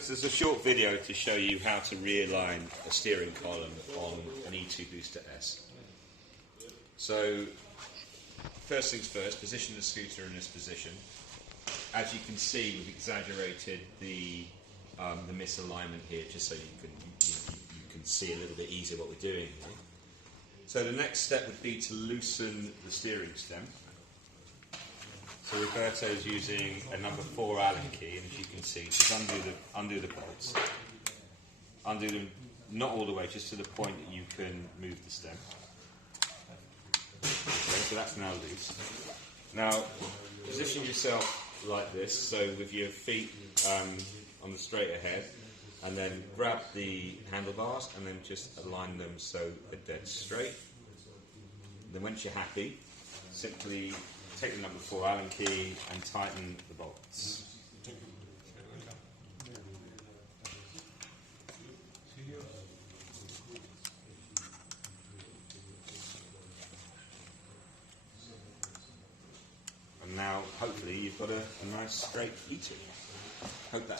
This is a short video to show you how to realign a steering column on an E-TwowBooster S. So, first things first, position the scooter in this position. As you can see, we've exaggerated the misalignment here, just so you can see a little bit easier what we're doing here. So the next step would be to loosen the steering stem. So Roberto's using a number 4 Allen key, and as you can see, just undo the bolts. Undo them not all the way, just to the point that you can move the stem. Okay, so that's now loose. Now, position yourself like this, so with your feet on the straight ahead, and then grab the handlebars and then just align them so they're dead straight. Then once you're happy, simply take the number 4 Allen key and tighten the bolts. And now, hopefully, you've got a nice straight E-Two. Hope that